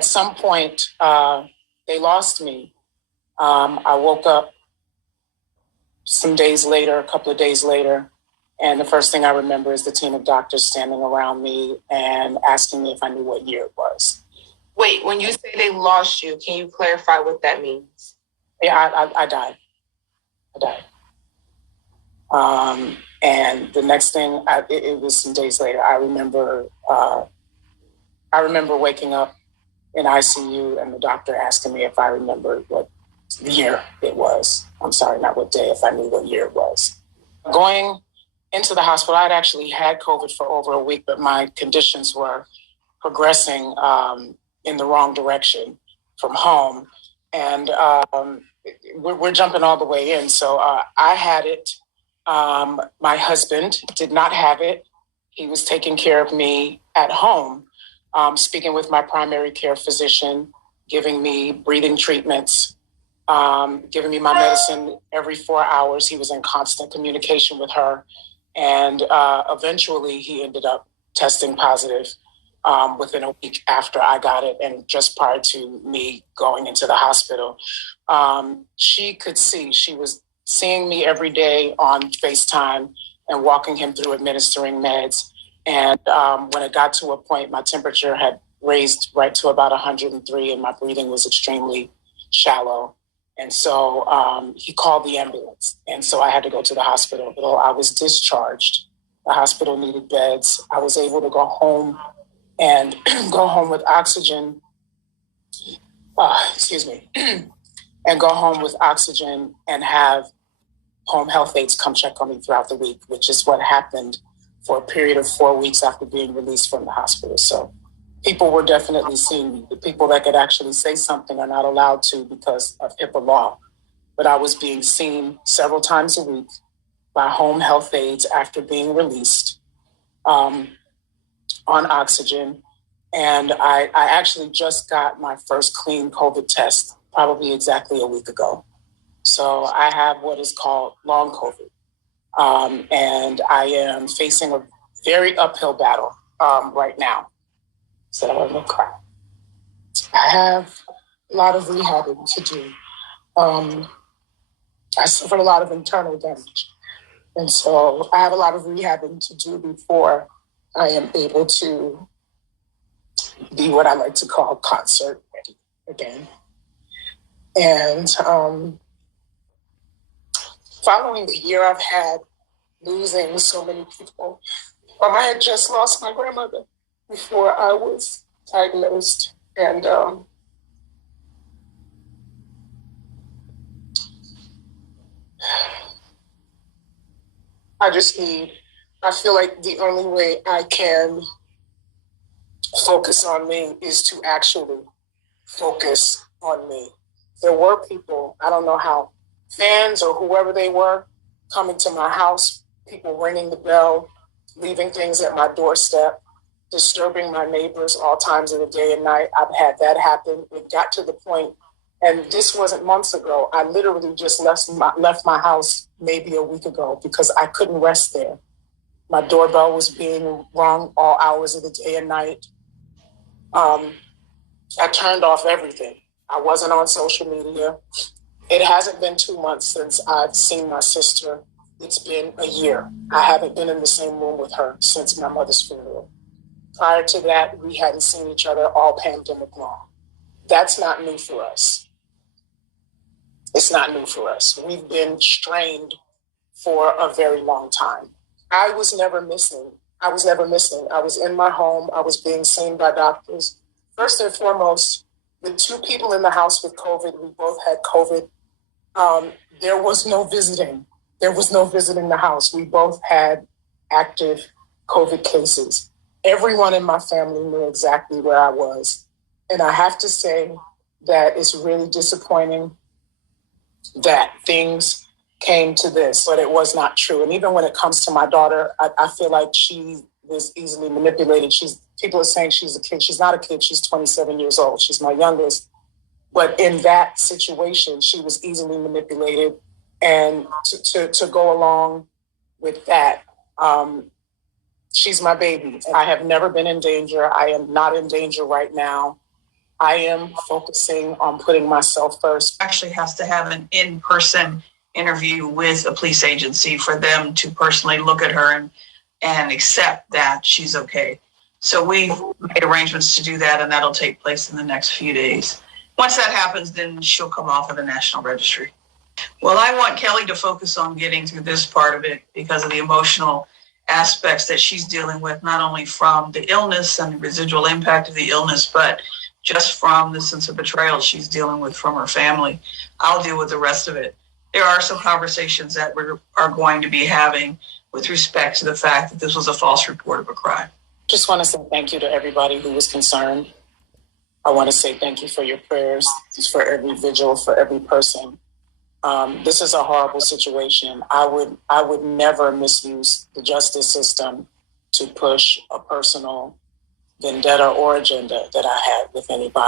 at some point, they lost me. I woke up some days later, a couple of days later, and the first thing I remember is the team of doctors standing around me and asking me if I knew what year it was. Wait, when you say they lost you, can you clarify what that means? Yeah, I died. And the next thing, it was some days later. I remember waking up in ICU and the doctor asking me if I remembered what year it was. I'm sorry, not what day, if I knew what year it was. Going into the hospital, I'd actually had COVID for over a week, but my conditions were progressing in the wrong direction from home. And we're jumping all the way in. So I had it. My husband did not have it. He was taking care of me at home, speaking with my primary care physician, giving me breathing treatments, giving me my medicine every 4 hours. He was in constant communication with her. And eventually he ended up testing positive within a week after I got it and just prior to me going into the hospital. She could see, she was seeing me every day on FaceTime and walking him through administering meds. And when it got to a point, my temperature had raised right to about 103 and my breathing was extremely shallow. And so he called the ambulance. And so I had to go to the hospital. But I was discharged. The hospital needed beds. I was able to go home and go home with oxygen. And go home with oxygen and have home health aides come check on me throughout the week, which is what happened for a period of 4 weeks after being released from the hospital. So people were definitely seeing me. The people that could actually say something are not allowed to because of HIPAA law. But I was being seen several times a week by home health aides after being released on oxygen. And I actually just got my first clean COVID test probably exactly a week ago. So I have what is called long COVID. And I am facing a very uphill battle right now. So I'm going to cry. I have a lot of rehabbing to do. I suffered a lot of internal damage. And so I have a lot of rehabbing to do before I am able to be what I like to call concert ready again. And following the year I've had losing so many people, I had just lost my grandmother before I was diagnosed. And I feel like the only way I can focus on me is to actually focus on me. There were people, I don't know how, fans or whoever they were, coming to my house, people ringing the bell, leaving things at my doorstep, disturbing my neighbors all times of the day and night. I've had that happen. It got to the point, and this wasn't months ago, I literally just left my house maybe a week ago because I couldn't rest there. My doorbell was being rung all hours of the day and night. I turned off everything. I wasn't on social media. It hasn't been 2 months since I've seen my sister. It's been a year. I haven't been in the same room with her since my mother's funeral. Prior to that, we hadn't seen each other all pandemic long. That's not new for us. It's not new for us. We've been strained for a very long time. I was never missing. I was in my home. I was being seen by doctors. First and foremost, the 2 people in the house with COVID, we both had COVID. There was no visiting. There was no visiting the house. We both had active COVID cases. Everyone in my family knew exactly where I was. And I have to say that it's really disappointing that things came to this, but it was not true. And even when it comes to my daughter, I feel like she was easily manipulated. People are saying she's a kid. She's not a kid. She's 27 years old. She's my youngest. But in that situation, she was easily manipulated. And to go along with that, she's my baby. I have never been in danger. I am not in danger right now. I am focusing on putting myself first. Actually has to have an in-person interview with a police agency for them to personally look at her and accept that she's okay. So we've made arrangements to do that, and that'll take place in the next few days. Once that happens, then she'll come off of the National Registry. Well, I want Kelly to focus on getting through this part of it because of the emotional aspects that she's dealing with, not only from the illness and the residual impact of the illness, but just from the sense of betrayal she's dealing with from her family. I'll deal with the rest of it. There are some conversations that we are going to be having with respect to the fact that this was a false report of a crime. Just want to say thank you to everybody who was concerned. I want to say thank you for your prayers, for every vigil, for every person. This is a horrible situation. I would never misuse the justice system to push a personal vendetta or agenda that I had with anybody.